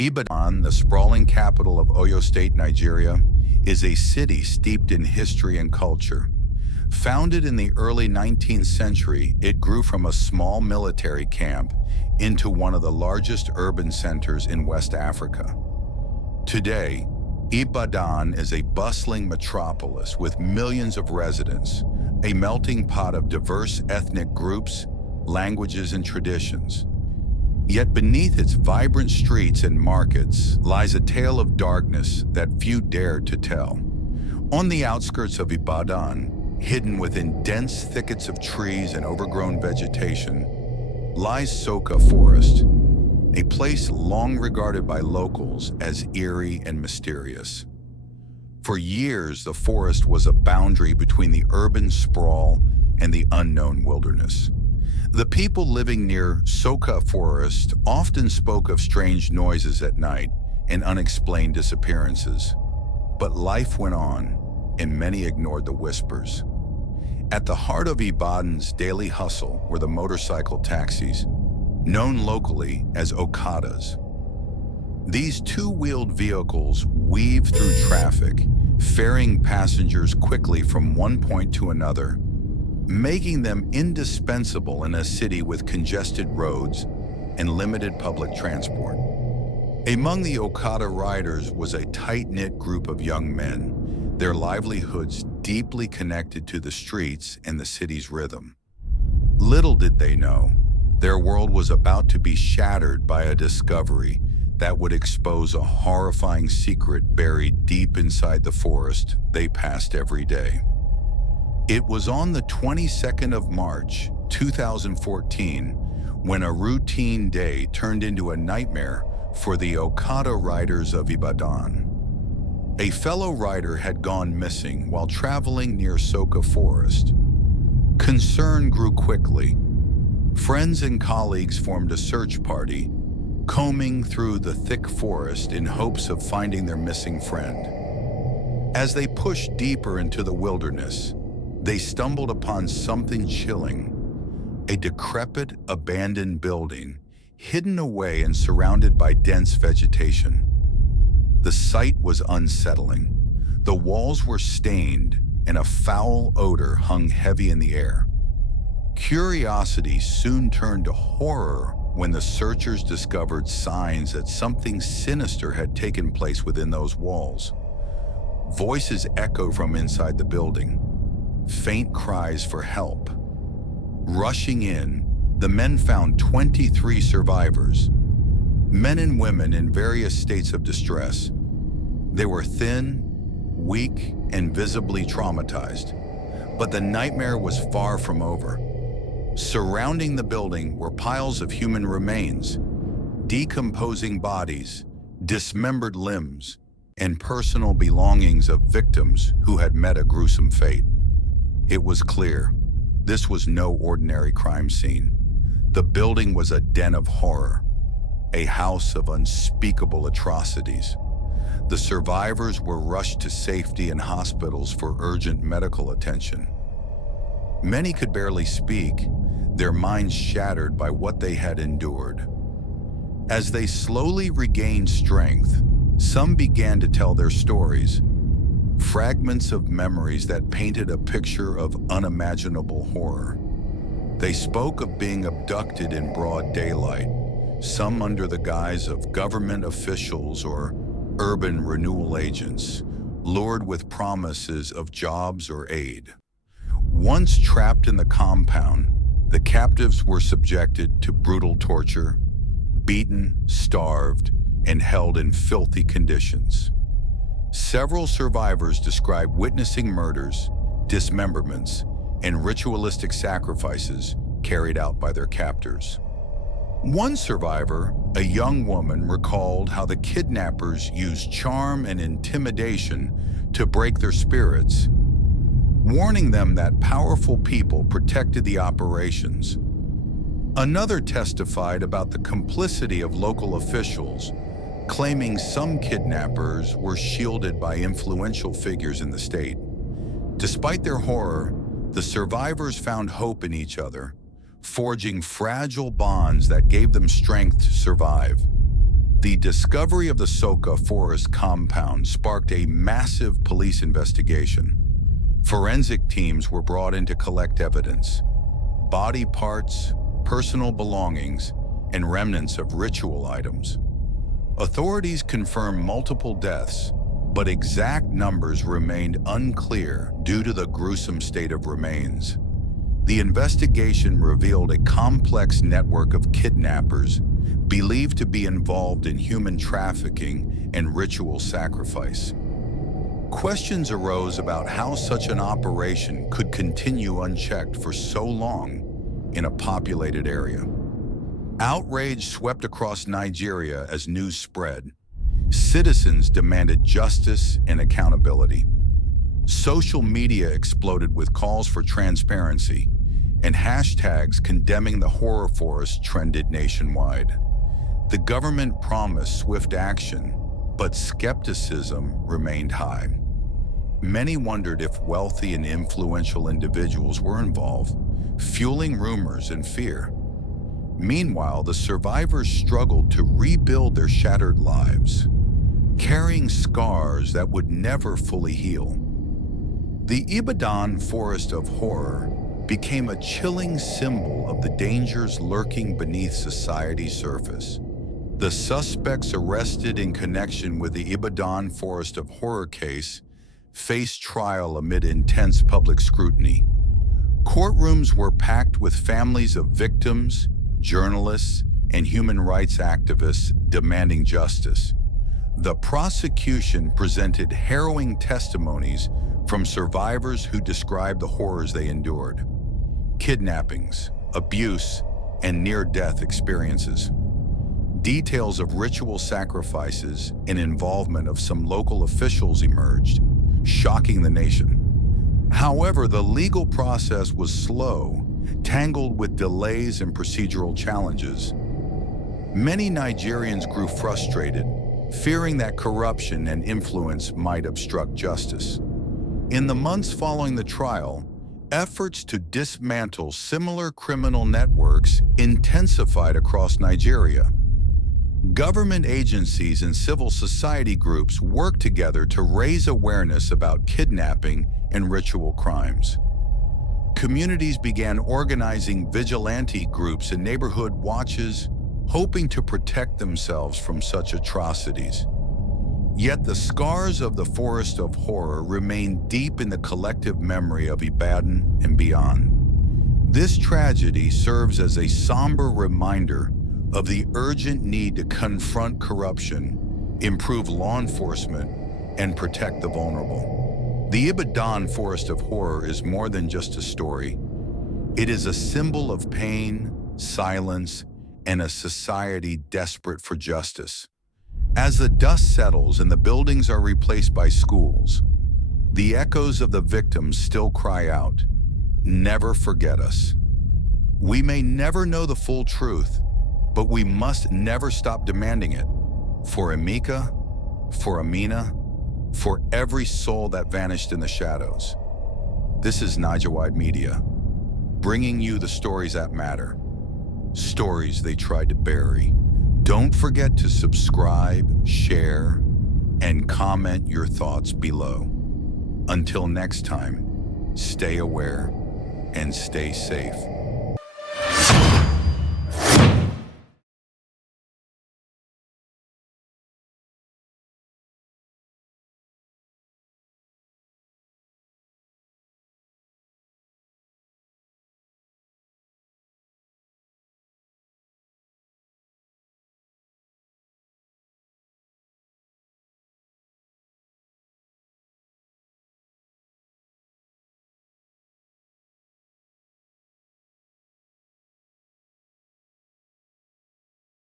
Ibadan, the sprawling capital of Oyo State, Nigeria, is a city steeped in history and culture. Founded in the early 19th century, it grew from a small military camp into one of the largest urban centers in West Africa. Today, Ibadan is a bustling metropolis with millions of residents, a melting pot of diverse ethnic groups, languages, and traditions. Yet beneath its vibrant streets and markets lies a tale of darkness that few dare to tell. On the outskirts of Ibadan, hidden within dense thickets of trees and overgrown vegetation, lies Soka Forest, a place long regarded by locals as eerie and mysterious. For years, the forest was a boundary between the urban sprawl and the unknown wilderness. The people living near Soka Forest often spoke of strange noises at night and unexplained disappearances. But life went on, and many ignored the whispers. At the heart of Ibadan's daily hustle were the motorcycle taxis, known locally as Okadas. These two-wheeled vehicles weave through traffic, ferrying passengers quickly from one point to another, making them indispensable in a city with congested roads and limited public transport. Among the Okada riders was a tight-knit group of young men, their livelihoods deeply connected to the streets and the city's rhythm. Little did they know, their world was about to be shattered by a discovery that would expose a horrifying secret buried deep inside the forest they passed every day. It was on the 22nd of March, 2014, when a routine day turned into a nightmare for the Okada riders of Ibadan. A fellow rider had gone missing while traveling near Soka Forest. Concern grew quickly. Friends and colleagues formed a search party, combing through the thick forest in hopes of finding their missing friend. As they pushed deeper into the wilderness, they stumbled upon something chilling, a decrepit, abandoned building, hidden away and surrounded by dense vegetation. The sight was unsettling. The walls were stained, and a foul odor hung heavy in the air. Curiosity soon turned to horror when the searchers discovered signs that something sinister had taken place within those walls. Voices echoed from inside the building, faint cries for help. Rushing in, the men found 23 survivors, men and women in various states of distress. They were thin, weak, and visibly traumatized. But the nightmare was far from over. Surrounding the building were piles of human remains, decomposing bodies, dismembered limbs, and personal belongings of victims who had met a gruesome fate. It was clear, this was no ordinary crime scene. The building was a den of horror, a house of unspeakable atrocities. The survivors were rushed to safety in hospitals for urgent medical attention. Many could barely speak, their minds shattered by what they had endured. As they slowly regained strength, some began to tell their stories, fragments of memories that painted a picture of unimaginable horror. They spoke of being abducted in broad daylight, some under the guise of government officials or urban renewal agents, lured with promises of jobs or aid. Once trapped in the compound, the captives were subjected to brutal torture, beaten, starved, and held in filthy conditions. Several survivors described witnessing murders, dismemberments, and ritualistic sacrifices carried out by their captors. One survivor, a young woman, recalled how the kidnappers used charm and intimidation to break their spirits, warning them that powerful people protected the operations. Another testified about the complicity of local officials, claiming some kidnappers were shielded by influential figures in the state. Despite their horror, the survivors found hope in each other, forging fragile bonds that gave them strength to survive. The discovery of the Soka Forest compound sparked a massive police investigation. Forensic teams were brought in to collect evidence. Body parts, personal belongings, and remnants of ritual items. Authorities confirmed multiple deaths, but exact numbers remained unclear due to the gruesome state of remains. The investigation revealed a complex network of kidnappers believed to be involved in human trafficking and ritual sacrifice. Questions arose about how such an operation could continue unchecked for so long in a populated area. Outrage swept across Nigeria as news spread. Citizens demanded justice and accountability. Social media exploded with calls for transparency, and hashtags condemning the horror forest trended nationwide. The government promised swift action, but skepticism remained high. Many wondered if wealthy and influential individuals were involved, fueling rumors and fear. Meanwhile, the survivors struggled to rebuild their shattered lives, carrying scars that would never fully heal. The Ibadan Forest of Horror became a chilling symbol of the dangers lurking beneath society's surface. The suspects arrested in connection with the Ibadan Forest of Horror case faced trial amid intense public scrutiny. Courtrooms were packed with families of victims, journalists, and human rights activists demanding justice. The prosecution presented harrowing testimonies from survivors who described the horrors they endured: kidnappings, abuse, and near-death experiences. Details of ritual sacrifices and involvement of some local officials emerged, shocking the nation. However, the legal process was slow, tangled with delays and procedural challenges. Many Nigerians grew frustrated, fearing that corruption and influence might obstruct justice. In the months following the trial, efforts to dismantle similar criminal networks intensified across Nigeria. Government agencies and civil society groups worked together to raise awareness about kidnapping and ritual crimes. Communities began organizing vigilante groups and neighborhood watches, hoping to protect themselves from such atrocities. Yet the scars of the Forest of Horror remain deep in the collective memory of Ibadan and beyond. This tragedy serves as a somber reminder of the urgent need to confront corruption, improve law enforcement, and protect the vulnerable. The Ibadan Forest of Horror is more than just a story. It is a symbol of pain, silence, and a society desperate for justice. As the dust settles and the buildings are replaced by schools, the echoes of the victims still cry out, "Never forget us." We may never know the full truth, but we must never stop demanding it. For Emeka, for Amina, for every soul that vanished in the shadows. This is Nigewide Media, bringing you the stories that matter. Stories they tried to bury. Don't forget to subscribe, share, and comment your thoughts below. Until next time, stay aware and stay safe.